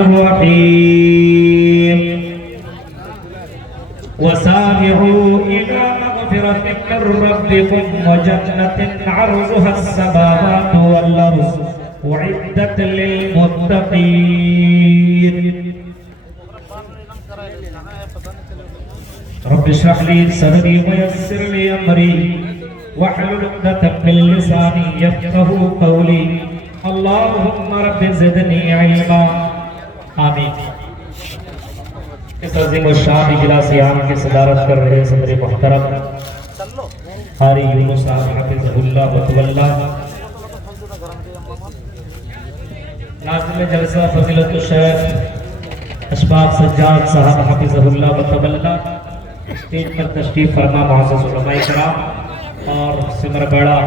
الرحيم وسارعوا إلى مغفرة من ربكم وجنة عرضها السماوات والأرض أعدت للمتقين رب اشرح لي صدري ويسر لي أمري واحلل عقدة من لساني يفقهوا قولي اللهم رب زدني علما آمین۔ اس عظیم الشان اجلاس عام کی صدارت کر رہے صدر محترم قاری یونس صاحب حفظہ اللہ وتولہ، ناظم جلسہ فضیلت الشیخ اشفاق سجاد صاحب حفظہ اللہ وتولہ، اسٹیج پر تشریف فرما معزز علماء کرام اور سمر بڑا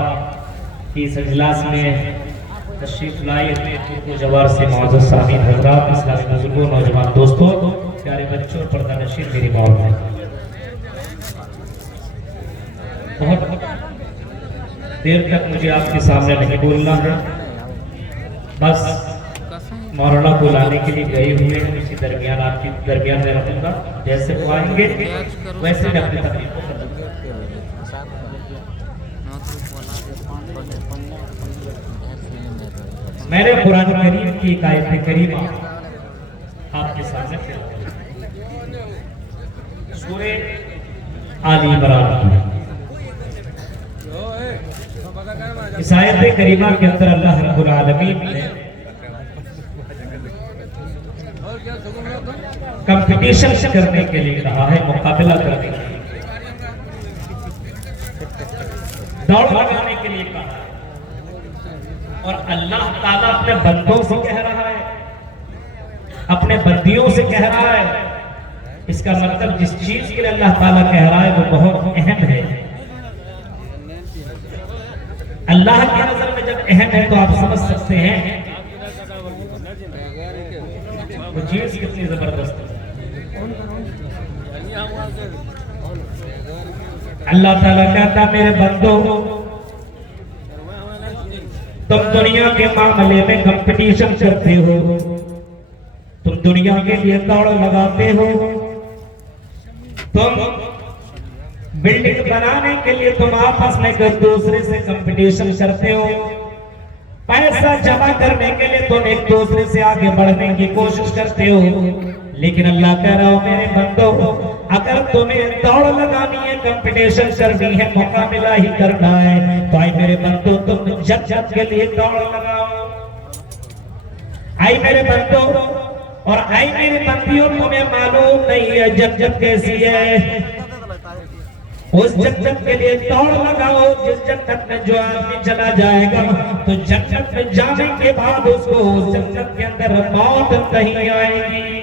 کی اس اجلاس میں تشریف لائے ہوئے ترک و جوار سے معزز سامعین حضرات، اسلامی بزرگوں، نوجوان دوستوں، پیارے بچوں اور پردہ نشین میری ماؤں ہے۔ بہت دیر تک مجھے آپ کے سامنے نہیں بولنا ہے، بس مولانا کو لانے کے لیے گئے ہوئے ہیں، اسی درمیان آپ کے درمیان میں رہوں گا، جیسے وہ آئیں گے ویسے میں اپنی تقریر کو ختم کروں گا۔ میں نے قرآن کریم کی ایک آیت کریمہ آپ کے سامنے پیش کی، سورہ آل عمران کی۔ اس آیت کریمہ کے اندر اللہ رب العالمین نے کمپٹیشن کرنے کے لیے کہا ہے، مقابلہ کرنے کے لیے، دوڑ لگانے کے لیے کہا ہے، اور اللہ تعالیٰ اپنے بندوں سے کہہ رہا ہے، اپنے بندیوں سے کہہ رہا ہے۔ اس کا مطلب جس چیز کے لیے اللہ تعالیٰ کہہ رہا ہے وہ بہت اہم ہے۔ اللہ کی نظر میں جب اہم ہے تو آپ سمجھ سکتے ہیں وہ چیز کتنی زبردست ہے۔ اللہ تعالیٰ کہتا میرے بندوں، تم دنیا کے معاملے میں کمپٹیشن کرتے ہو، تم دنیا کے لیے دوڑ لگاتے ہو، تم بلڈنگ بنانے کے لیے تم آپس میں ایک دوسرے سے کمپٹیشن کرتے ہو، پیسہ جمع کرنے کے لیے تم ایک دوسرے سے آگے بڑھنے کی کوشش کرتے ہو، لیکن اللہ کہہ رہا ہو میرے بندوں، اگر تمہیں دوڑ لگانی ہے، کمپٹیشن کرنی ہے، مقابلہ ہی کرنا ہے، تو آئی میرے بندوں تم جنت کے لیے دوڑ لگاؤ۔ آئی میرے بندوں اور آئی میری بندیوں، تمہیں معلوم نہیں ہے جنت کیسی ہے، اس جنت کے لیے دوڑ لگاؤ۔ جس جنت میں جو آدمی چلا جائے گا تو جنت میں جانے کے بعد اس کو اس جنت کے اندر موت نہیں آئے گی۔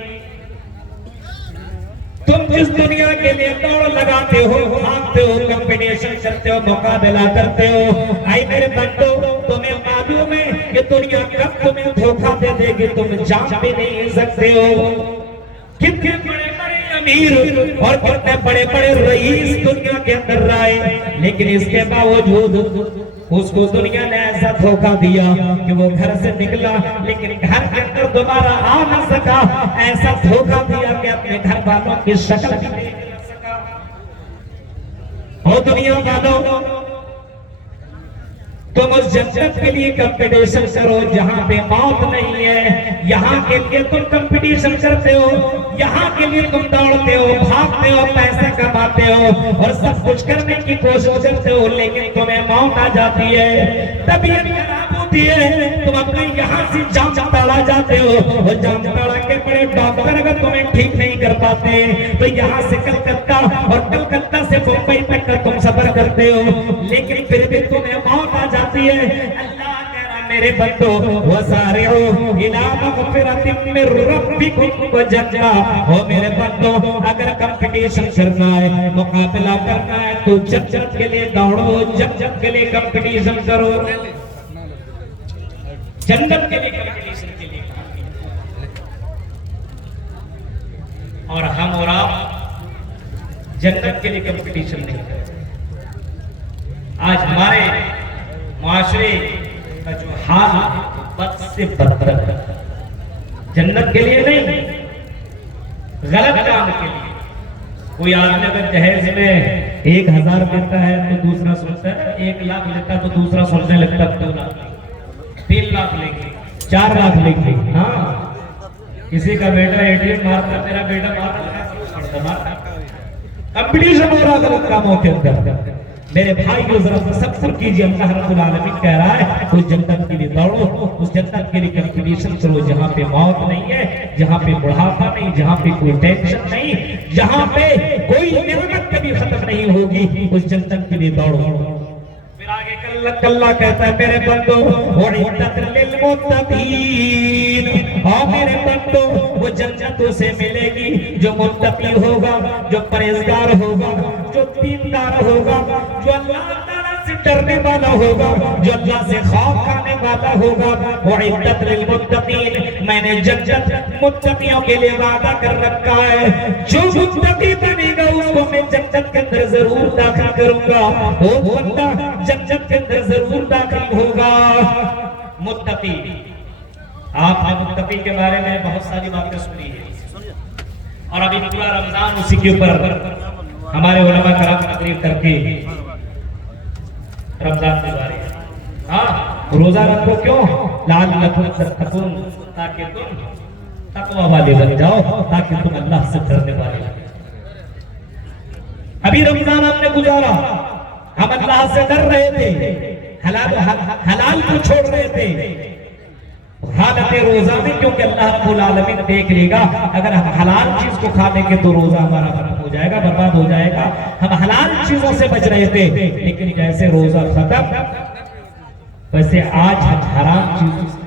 تم جس دنیا کے لیے دوڑ لگاتے ہو، بھاگتے ہو، کمپٹیشن کرتے ہو، مقابلہ کرتے ہو، آئی میرے بندوں تمہیں معلوم ہے کہ دنیا کب تمہیں دھوکہ دے دے گی، تم جان بھی نہیں سکتے ہو۔ کتنے بڑے بڑے امیر اور کتنے بڑے بڑے رئیس دنیا کے اندر رائے، لیکن اس کے باوجود اس کو دنیا نے ایسا دھوکہ دیا کہ وہ گھر سے نکلا لیکن گھر کے اندر دوبارہ آ نہ سکا، ایسا دھوکہ دیا کہ اپنے گھر والوں کی شکل بھی نہیں کر سکا۔ اور دنیا والوں، تم اس جنت کے لیے کمپٹیشن کرو جہاں پہ موت نہیں ہے، یہاں کے لیے تم کمپٹیشن کرتے ہو، یہاں کے لیے تم دوڑتے ہو، بھاگتے ہو، پیسے کماتے ہو اور سب کچھ کرنے کی کوشش کرتے ہو، لیکن تمہیں موت آ جاتی ہے، طبیعت خراب ہوتی ہے، تم اپنے یہاں سے جام تاڑا جاتے ہو، اور جام تاڑا کے بڑے ڈاکٹر اگر تمہیں ٹھیک نہیں کر پاتے تو یہاں سے کلکتہ اور کلکتہ سے بمبئی تک کا تم سفر کرتے ہو، لیکن پھر بھی تمہیں موت آ جاتی ہے۔ اللہ کہہ رہا میرے بندوں وَسَارِعُوا إِلَىٰ مَغْفِرَةٍ مِّن رَّبِّكُمْ وَجَنَّةٍ، ہو میرے بندوں اگر کمپٹیشن کرنا ہے، مقابلہ کرنا ہے تو جنت کے لیے دوڑو، جنت کے لیے کمپٹیشن کرو، جنت کے لیے کمپٹیشن کے لیے۔ اور ہم اور آپ جنت کے لیے کمپٹیشن نہیں کرتے۔ آج ہمارے معاشرے کا جو حال بد سے بدتر ہے، جنت کے لیے نہیں، غلط کام کے لیے۔ کوئی آدمی اگر جہیز میں 1000 دیتا ہے تو دوسرا سوچتا ہے 1 لاکھ لیتا ہے تو دوسرا سوچنے لگتا ہے 2 لاکھ 3 لاکھ لیں گے 4 لاکھ لیں گے۔ ہاں، کسی کا بیٹا ATM مارتا، میرا بیٹا مارتا، کمپٹیشن ہو رہا غلط کاموں کے اندر۔ میرے بھائیو ذرا تصور کیجئے، اللہ رب العالمین کہہ رہا ہے اس جنت کے لیے دوڑو، اس جنت کے لیے کمپٹیشن کرو جہاں پہ موت نہیں ہے، جہاں پہ بڑھاپا نہیں، جہاں پہ کوئی ٹینشن نہیں، جہاں پہ کوئی نعمت کبھی ختم نہیں ہوگی، اس جنت کے لیے دوڑو۔ پھر آگے اللہ کہتا ہے میرے بندو وَعِدَّتْ لِلْمُتَّقِينَ، اور میرے بندو وہ جنت اسے ملے گی جو متقی ہوگا، جو پرہیزگار ہوگا، جو دیندار ہوگا، جو اللہ تعالیٰ سے ڈرنے والا ہوگا، جو اللہ سے خوف کھانے والا ہوگا۔ وَعِدَّتْ لِلْمُتَّقِينَ، میں نے جنت متقیوں کے لیے وعدہ کر رکھا ہے، جو متقی بنے گا اس کو میں جنت کے اندر ضرور داخل کروں گا، وہ بندہ جنت کے اندر ضرور داخل ہوگا۔ متقی، آپ نے متقی کے بارے میں بہت ساری باتیں سنی ہیں، اور ابھی پورا رمضان اسی کے اوپر ہمارے علماء کرام تقریر کر کے رمضان کے بارے میں۔ ہاں، روزہ رکھو کیوں؟ لعلکم تتقون، تاکہ تم تقوی والے بن جاؤ، تاکہ تم اللہ سے ڈرنے والے بن جاؤ۔ ابھی رمضان ہم نے گزارا، ہم اللہ سے ڈر رہے تھے، حلال کو چھوڑ رہے تھے حالت روزہ میں، کیونکہ اللہ رب العالمین دیکھ لے گا اگر ہم حلال چیز کو کھا لیں گے تو روزہ ہمارا ختم ہو جائے گا، برباد ہو جائے گا۔ ہم حلال چیزوں سے بچ رہے تھے، لیکن جیسے روزہ ختم ویسے آج ہم حرام چیزوں سے۔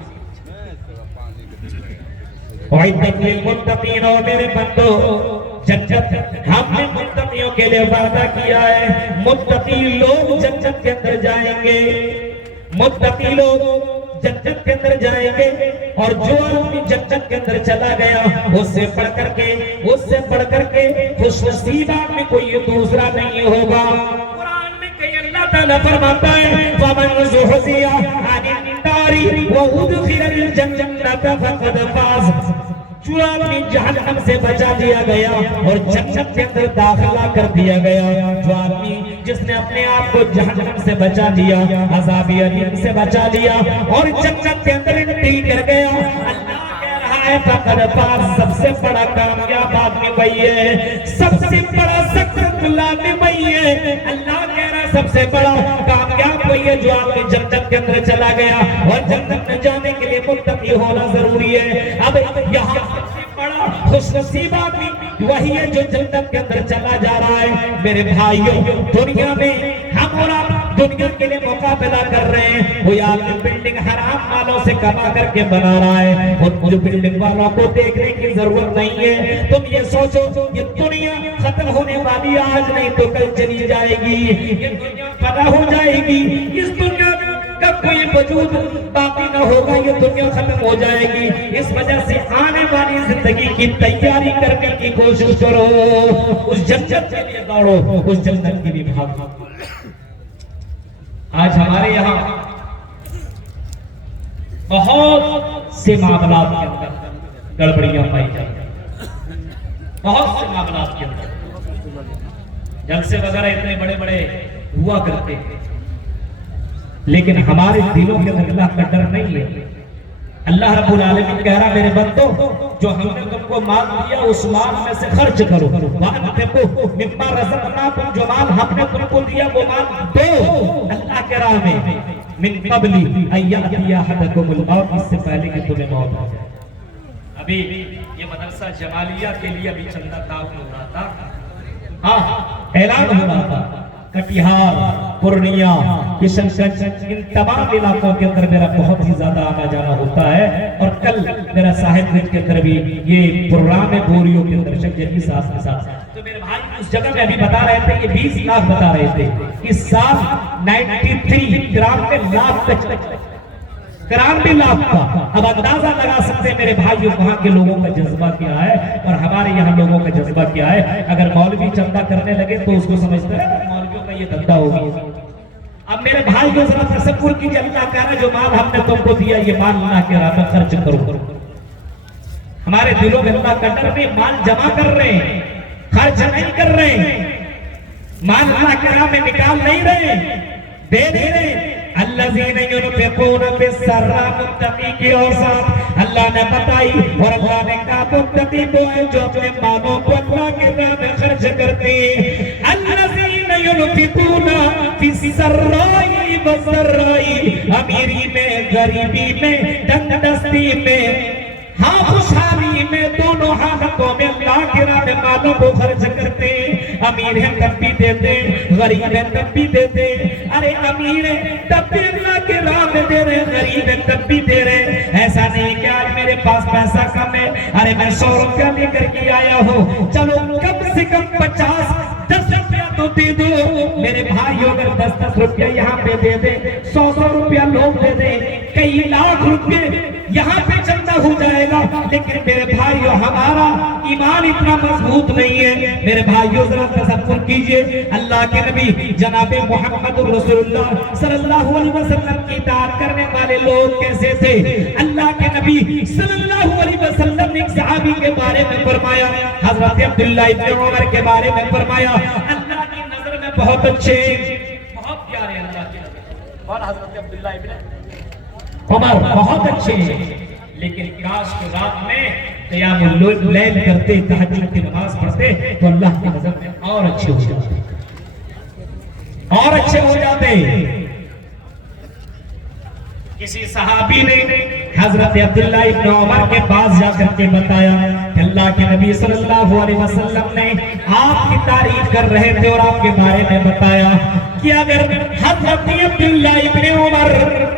وَعِدَّتْ لِلْمُتَّقِينَ، اور میرے بندو جنت ہم نے متقیوں کے لیے وعدہ کیا ہے، متقی لوگ جنت کے اندر جائیں گے، متقی لوگ جنت کے اندر جائیں گے، اور جو آدمی جنت کے اندر چلا گیا اس سے بڑھ کر کے خوش نصیب آدمی کوئی دوسرا نہیں ہوگا۔ قرآن میں کہیں اللہ تعالیٰ فرماتا ہے فَمَنْ زُحْزِحَ عَنِ النَّارِ وَأُدْخِلَ الْجَنَّةَ فَقَدْ فَازَ، جو آدمی جہنم سے بچا دیا گیا اور جنت کے اندر داخلہ کر دیا گیا، جو آدمی جس نے اپنے آپ کو جہنم سے بچا لیا، عذاب الیم سے بچا لیا اور جنت کے اندر انٹری کر گیا، اللہ کہہ رہا ہے فقد فاز، سب سے بڑا کامیاب آدمی وہی ہے، سب سے بڑا سکسیسفل آدمی وہی ہے۔ اللہ کہہ رہا ہے سب سے بڑا کامیاب وہی ہے جو آدمی جنت کے اندر چلا گیا، اور جنت میں جانے کے لیے متقی ہونا ضروری ہے۔ اب یہاں سب سے بڑا خوش نصیب آدمی وہی ہے جو جنت کے اندر چلا جا رہا ہے۔ میرے بھائیوں، دنیا میں ہم اور آپ دنیا کے لیے مقابلہ کر رہے ہیں، کوئی آدمی بلڈنگ حرام مالوں سے کما کر کے بنا رہا ہے، اور جو بلڈنگ والوں کو دیکھنے کی ضرورت نہیں ہے۔ تم یہ سوچو یہ دنیا ختم ہونے والی آج نہیں تو کل چلی جائے گی، یہ دنیا فنا ہو جائے گی، اس دنیا کا کوئی وجود باقی نہ ہوگا، یہ دنیا ختم ہو جائے گی۔ اس وجہ سے آنے والی زندگی کی تیاری کرنے کی کوشش کرو، اس جنت کے لیے دوڑو، اس جنت کے لیے بھاگو۔ آج ہمارے یہاں بہت سے معاملات کے اندر گڑبڑیاں پائی جاتی ہیں، بہت سے معاملات کے اندر جلسے وغیرہ اتنے بڑے بڑے ہوا کرتے ہیں، لیکن ہمارے دلوں کے اندر اللہ کا ڈر نہیں ہے۔ اللہ رب العالمین کہہ رہا میرے بندو جو ہم نے تم کو مال دیا اس مال میں سے خرچ کرو، وَأَنْفِقُوا مِمَّا رَزَقْنَاكُمْ، جو مال ہم نے تم کو دیا وہ مال دو اللہ کے راہ میں، مِن قَبْلِ أَن يَأْتِيَ أَحَدَكُمُ الْمَوْتُ، اس سے پہلے کہ تمہیں موت ہو جائے۔ ابھی یہ مدرسہ جمالیہ کے لیے ابھی چندہ تعاون ہو رہا تھا، ہاں اعلان ہو رہا تھا، کٹیہار، پورنیہ، کشن گنج، ان تمام علاقوں کے اندر میرا بہت ہی زیادہ آنا جانا ہوتا ہے، اور کل میرا صاحب گنج کے اندر بھی یہ پروگرام ہے بوریوں کے اندر شکجری صاحب کے ساتھ۔ تو میرے بھائی اس جگہ میں ابھی بتا رہے تھے یہ 20 لاکھ بتا رہے تھے، اس سال 93 گرام میں لاکھ تک کرام بھی لاکھ کا۔ اب اندازہ لگا سکتے ہیں میرے بھائیوں وہاں کے لوگوں کا جذبہ کیا ہے اور ہمارے یہاں لوگوں کا جذبہ کیا ہے۔ اگر مولوی چندہ کرنے لگے تو اس کو سمجھتے ہیں مولویوں کا یہ دھندا ہوگی۔ اب میرے بھائی کو ذرا تصور کیجیے، اللہ کہہ رہا ہے جو مال ہم نے تم کو دیا یہ مال اللہ کے راہ میں خرچ کرو۔ ہمارے دلوں میں اللہ کا ڈر نہیں، مال جمع کر رہے ہیں، خرچ نہیں کر رہے ہیں، مال اللہ کے راہ میں نکال نہیں رہے، دے نہیں رہے۔ الذین ينفقون فی السراء، متقی کی اوصاف اللہ نے بتائی، اور اللہ نے کہا متقی وہ ہے جو اپنے مالوں کو اللہ کے راہ میں خرچ کرتے ہیں۔ الذین ينفقون فی السراء والضراء، امیری میں، غریبی میں، تنگ دستی میں، ہاں خوشحالی میں، دونوں حالتوں میں اللہ کے راہ میں مالوں کو خرچ کرتے ہیں۔ امیر ہیں تب بھی دیتے، غریب ہیں تب بھی دیتے۔ ارے امیر ہیں تب بھی اللہ کے راہ میں دے رہے، غریب ہیں تب بھی دے رہے۔ ایسا نہیں کہ آج میرے پاس پیسہ کم ہے، ارے میں 100 روپیہ لے کر کے آیا ہوں، چلو کم سے کم 50-10 روپیہ تو دے دو میرے بھائیو۔ اگر 10-10 روپیہ یہاں پہ دے دے، 100 روپیہ لوگ دے دیں، کئی لاکھ روپے یہاں پہ چندہ ہو جائے گا، لیکن میرے بھائیو ہمارا ایمان اتنا مضبوط نہیں ہے۔ میرے بھائیو ذرا تصور کیجئے، اللہ کے نبی جناب محمد رسول اللہ صلی اللہ علیہ وسلم کی اطاعت کرنے والے لوگ کیسے تھے۔ اللہ کے نبی صلی اللہ علیہ وسلم نے ایک صحابی کے بارے میں فرمایا، حضرت عبداللہ ابن عمر کے بارے میں فرمایا، اللہ کی نظر میں بہت اچھے، بہت پیارے اللہ کے نبی، اور حضرت عبداللہ ابن عمر بہت اچھے ہیں، لیکن کاش کے رات میں قیام اللیل کرتے، تہجد کی نماز پڑھتے تو اللہ کی نظر میں اور اچھے ہو جاتے، اور اچھے ہو جاتے۔ کسی صحابی نے حضرت عبداللہ ابن عمر کے پاس جا کر کے بتایا کہ اللہ کے نبی صلی اللہ علیہ وسلم نے آپ کی تعریف کر رہے تھے، اور آپ کے بارے میں بتایا کہ اگر حضرت عبداللہ ابن عمر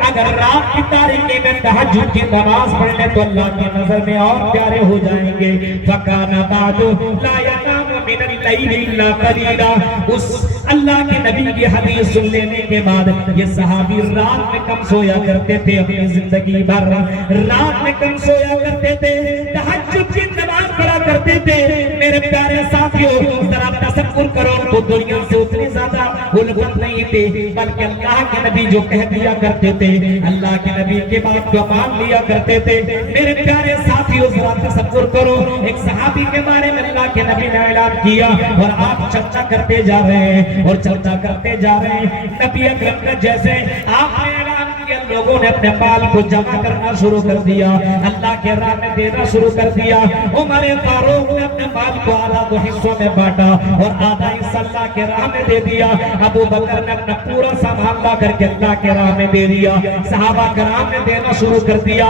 اگر رات کی تاریکی میں تہجد کی نماز پڑھ لیں تو اللہ کی نظر میں اور پیارے ہو جائیں گے۔ فَكَانَ بَعْدُ لَا يَنَامُ مِنَ اللَّيْلِ إِلَّا قَلِيلًا۔ اس اللہ کے نبی کی حدیث سن لینے کے بعد یہ صحابی رات میں کم سویا کرتے تھے، اپنی زندگی بھر رات میں کم سویا کرتے تھے، تہجد کی نماز پڑھا کرتے تھے۔ میرے پیارے ساتھیوں ذرا تصور کرو، تو دنیا سے اتنی زیادہ الفت نہیں تھی، بلکہ اللہ کے نبی جو کہہ دیا کرتے تھے، اللہ کے نبی کے بات کو مان لیا کرتے تھے۔ میرے پیارے ساتھیوں ذرا تصور کرو، ایک صحابی کے بارے میں اللہ کے نبی نے اعلان کیا، اور آپ چرچا کرتے جا رہے ہیں اور چرچا کرتے جا رہے ہیں۔ نبی اکرم نے جیسے آپ نے اعلان کیا، لوگوں نے اپنے مال کو جمع کرنا شروع کر دیا، اللہ کے راہ میں دینا شروع کر دیا۔ عمر فاروق نے اپنے مال کو آدھا دو حصوں میں بانٹا اور آدھا حصہ اللہ کے راہ میں دے دیا۔ ابو بکر نے اپنا پورا سامان لا کر کے اللہ کے راہ میں دے دیا، صحابہ کرام نے دینا شروع کر دیا۔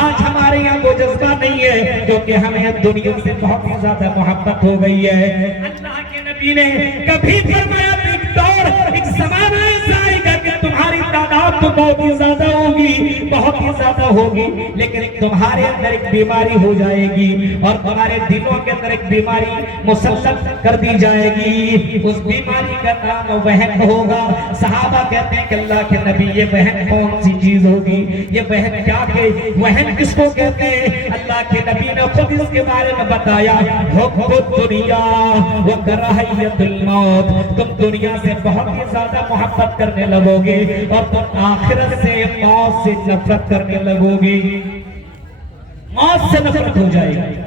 آج ہمارے یہاں وہ جذبہ نہیں ہے، کیونکہ ہمیں دنیا سے بہت ہی زیادہ محبت ہو گئی ہے۔ اللہ کے نبی نے کبھی فرمایا ایک دور، ایک زمانہ ایسا آئے گا کہ تمہاری تعداد تو بہت ہی زیادہ ہوگی، بہت ہی زیادہ ہوگی، لیکن تمہارے اندر ایک بیماری ہو جائے گی، اور تمہارے دلوں کے اندر ایک بیماری مسلط کر دی جائے گی۔ اس بیماری کا نام وہن ہوگا۔ صحابہ کہتے ہیں کہ اللہ کے نبی یہ وہن کون سی چیز ہوگی، یہ وہن کیا کہ وہن کس کو کہتے ہیں؟ اللہ کے نبی نے خود اس کے بارے میں بتایا، حب الدنیا وکراہیت الموت، تم دنیا سے بہت ہی زیادہ محبت کرنے لگو گے، اور تم آخرت سے، موت سے نفرت کرنے لگو گے۔ موت سے نفرت ہو جائے گی،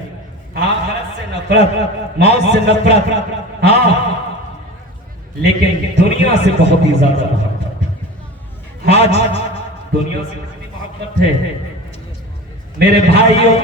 آخرت سے نفرت، موت سے نفرت، ہاں، لیکن دنیا سے بہت ہی زیادہ محبت۔ آج دنیا سے کتنی محبت ہے میرے بھائیوں،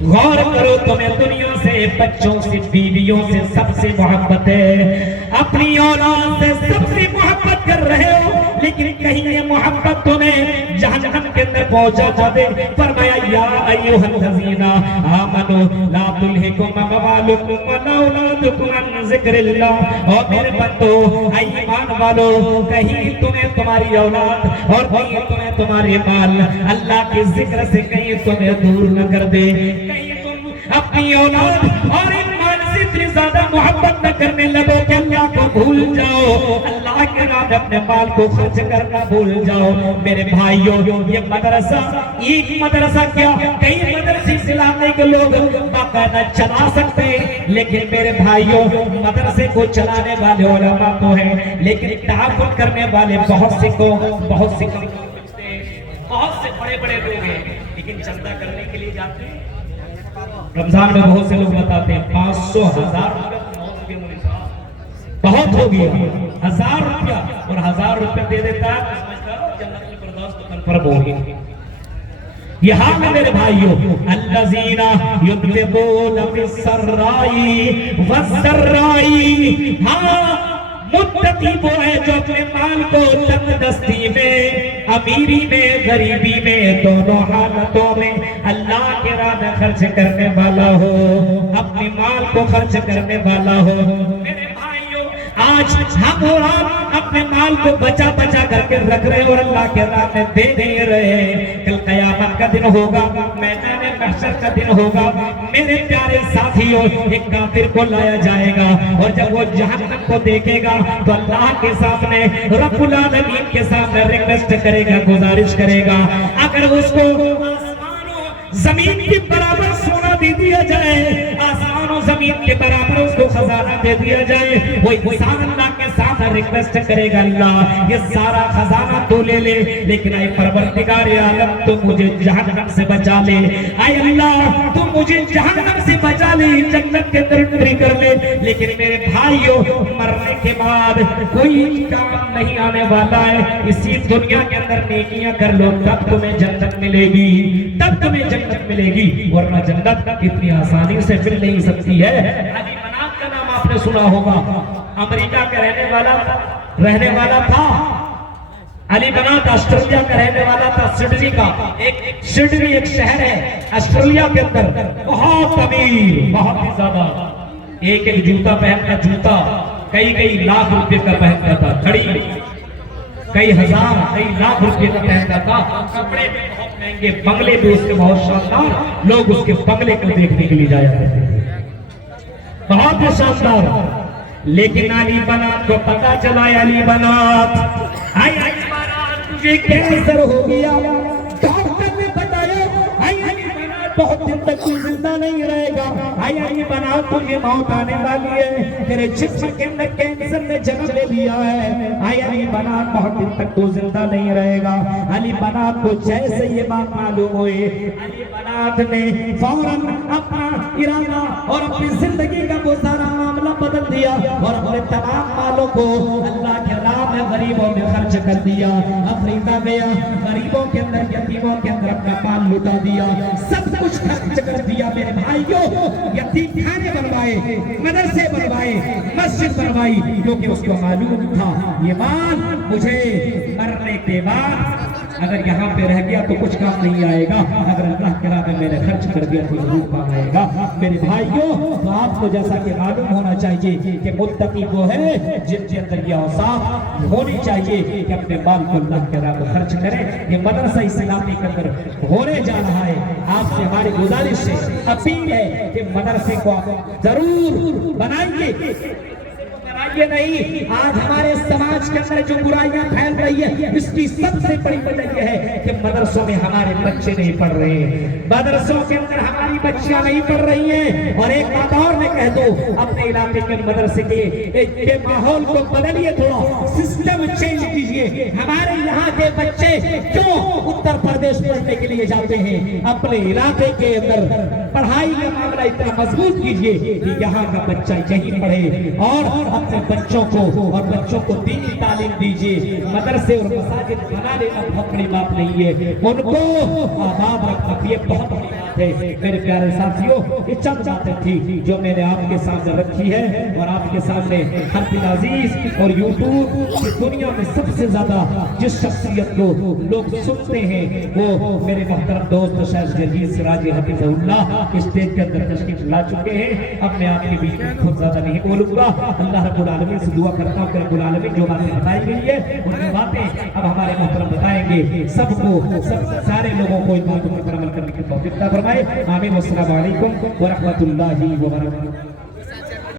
غور کرو، تمہیں دنیا سے، بچوں سے، بیویوں سے سب سے محبت ہے، اپنی اولاد سے سب سے محبت کر رہے ہو، لیکن کہیں یہ محبت تمہیں جہنم کے اندر پہنچا جا دے۔ فرمایا یا ایھا الذین آمنوا لا تلھکم اموالکم ولا اولادکم عن ذکر اللہ، اور میرے بندو، اے ایمان والو، کہیں تمہیں تمہاری اولاد اور کہیں تمہیں تمہارے مال اللہ کے ذکر سے کہیں تمہیں دور نہ کر دے، کہیں تم اپنی اولاد اور ایمان سے اتنی زیادہ محبت نہ کرنے لگو کہ اللہ کو بھول جاؤ، اللہ کے راہ میں اپنے مال کو خرچ کرنا بھول جاؤ۔ میرے بھائیوں، یہ مدرسہ، ایک مدرسہ کیا، کئی مدرسے چلانے کے لوگ باقاعدہ چلا سکتے ہیں، لیکن میرے بھائیوں، مدرسے کو چلانے والے علماء تو ہیں، لیکن تعاون کرنے والے بہت سے بہت سے بہت سے بڑے بڑے لوگ ہیں، لیکن چندہ کرنے کے لیے جاتے ہیں، رمضان میں بہت سے لوگ بتاتے ہیں 500 1000 بہت ہو گیا، 1000 روپیہ اور 1000 روپیہ دے دیتا ہے جنت الفردوس کو کنفرم ہو گیا۔ یہ حال ہے میرے بھائیوں، الذین یطلبون بالسرائی والضرائی، ہاں متقی وہ ہے جو اپنے مال کو تنگ دستی میں، امیری میں، غریبی میں، دونوں حالتوں میں اللہ کے راہ میں خرچ کرنے والا ہو، اپنے مال کو خرچ کرنے والا ہو۔ میرے بھائیوں، آج ہم اور آپ اپنے مال کو بچا بچا کر کے رکھ رہے اور اللہ کے راہ میں دے نہیں رہے۔ کل قیامت کا دن ہوگا، میدان محشر کا دن ہوگا، میرے پیارے ساتھیوں، ایک کافر کو لایا جائے گا اور جب وہ جہنم کو دیکھے گا تو اللہ کے سامنے، رب العالمین کے سامنے ریکویسٹ کرے گا، گزارش کرے گا، اگر اس کو آسمان و زمین کے برابر سونا دے دیا جائے، آسمان و زمین کے برابر اس کو خزانہ دے دیا جائے، وہ انسان اللہ کے ساتھ ریکویسٹ کرے گا، اللہ یہ سارا خزانہ تو لے لے لیکن اے پروردگار عالم تو مجھے جہنم سے بچا لے، اے اللہ تو مجھے جہنم سے بچا لے، جنت کے اندر انٹری کر لے۔ لیکن میرے بھائیوں، مرنے کے بعد کوئی کام نہیں آنے والا ہے، اسی دنیا کے اندر نیکیاں کر لو تب تمہیں جنت ملے گی، تب تمہیں جنت ملے گی، ورنہ جنت اتنی آسانی سے مل نہیں سکتی ہے۔ علی مناف کا نام آپ نے سنا ہوگا، امریکہ کا رہنے والا تھا، علی بنات آسٹریلیا کا رہنے والا تھا، سڈنی کا، سڈنی ایک شہر ہے آسٹریلیا کے اندر، بہت امیر، بہت ہی زیادہ، ایک ایک جوتا پہنتا، جوتا کئی لاکھ روپے کا پہنتا تھا، کھڑی کئی ہزار کئی لاکھ روپے کا پہنتا تھا، کپڑے بھی بہت مہنگے، بنگلے بھی اس کے بہت شاندار، لوگ اس کے بنگلے کو دیکھنے کے لیے جایا کرتے تھے، بہت ہی شاندار۔ لیکن علی بنات کو پتا چلا، علی بنات، علی بنات تجھے کینسر ہو گیا، ڈاکٹر نے بتایا علی بنات بہت دن تک تو زندہ نہیں رہے گا، علی بنات تجھے موت آنے والی ہے، تیرے جسم کے اندر کینسر نے جنم لے لیا ہے، علی بنات بہت دن تک تو زندہ نہیں رہے گا۔ علی بنات کو جیسے یہ بات معلوم ہوئی، علی بنات نے فوراً اپنا ارادہ اور اپنی زندگی کا وہ سارا معاملہ بدل دیا اور اپنے تمام مالوں کو اللہ کے راہ میں غریبوں میں خرچ کر دیا، افریقہ گیا، غریبوں کے اندر، یتیموں کے اندر اپنا مال لٹا دیا، سب کچھ خرچ کر دیا۔ میرے بھائیوں، یتیم خانے بنوائے، مدرسے بنوائے، مسجد بنوائی، کیونکہ اس کو معلوم تھا یہ مال مجھے مرنے کے بعد اگر یہاں پہ رہ گیا تو کچھ کام نہیں آئے گا، اگر اللہ کے راہ میں میں نے خرچ کر دیا تو ضرور کام آئے گا۔ میرے بھائیوں، تو آپ کو جیسا کہ معلوم ہونا چاہیے کہ متقی وہ ہے جن کے اندر یہ اوصاف ہونی چاہیے کہ اپنے مال کو اللہ کے راہ میں خرچ کرے۔ یہ مدرسہ اسلامی کے اندر ہونے جا رہا ہے، آپ سے ہماری گزارش سے اپیل ہے کہ مدرسے کو آپ ضرور بنائیے، یہ نہیں۔ آج ہمارے سماج کے اندر جو برائیاں پھیل رہی ہے، اس کی سب سے بڑی وجہ یہ ہے کہ مدرسوں میں ہمارے بچے نہیں پڑھ رہے ہیں، مدرسوں کے اندر ہماری بچیاں نہیں پڑھ رہی ہیں۔ اور ایک بات اور میں کہہ دوں، اپنے علاقے کے مدرسے کے ماحول کو بدلیے، تھوڑا سسٹم چینج کیجئے۔ ہمارے یہاں کے بچے کیوں اتر پردیش پڑھنے کے لیے جاتے ہیں؟ اپنے علاقے کے اندر پڑھائی کا معاملہ اتنا مضبوط کیجئے کہ یہاں کا بچہ یہیں پڑھے، اور اپنے بچوں کو دینی تعلیم دیجئے۔ مدرسے اور مساجد بنا لینا بہت بڑی بات نہیں ہے، ان کو آباد رکھنا یہ بہت بڑی بات ہے۔ میرے پیارے ساتھیوں، یہ چند باتیں تھی جو میں نے آپ کے سامنے رکھی ہے، اور آپ کے سامنے حرف العزیز اور یوٹیوب کی دنیا میں سب سے زیادہ جس شخصیت کو لوگ سنتے ہیں وہ میرے محترم دوست شیخ جرجیت سراجی حفظہ اللہ اسٹیج کے اندر تشریف لا چکے ہیں۔ اب میں آپ کے بیچ میں خود زیادہ نہیں بولوں گا، اللہ رب العالمین سے دعا کرتا ہوں کہ رب العالمین جو باتیں بتائی گئی ہے ان کی باتیں اب ہمارے محترم بتائیں گے، سارے لوگوں کو ان باتوں پر عمل کرنے کی توفیق عطا فرمائے۔ آمین۔ والسلام علیکم ورحمۃ اللہ وبرکاتہ۔